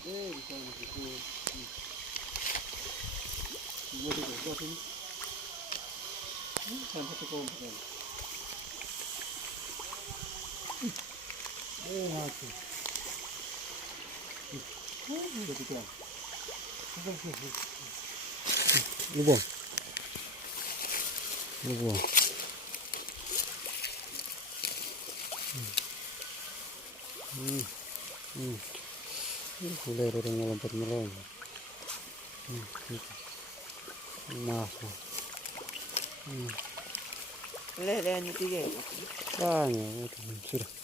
Bisa masih full. Buat itu, buat ini. Sampai satu kompor. Hati. Jadi kan. Lubang. Lubang. Mulai orang melompat-melompat. Mas. Lele ni tiga. Banyak, sudah.